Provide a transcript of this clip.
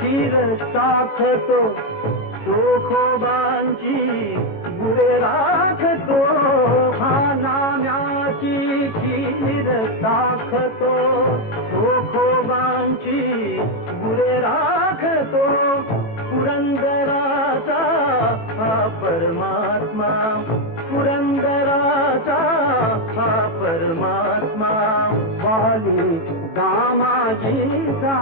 खीर साखतो चोखोबांची गुरे राखतो हा नाम्याची खीर साखतो चोखोबांची गुरे राखतो पुरंदराचा हा परमात्मा पुरंदराचा हा परमात्मा वाली दामाजीचा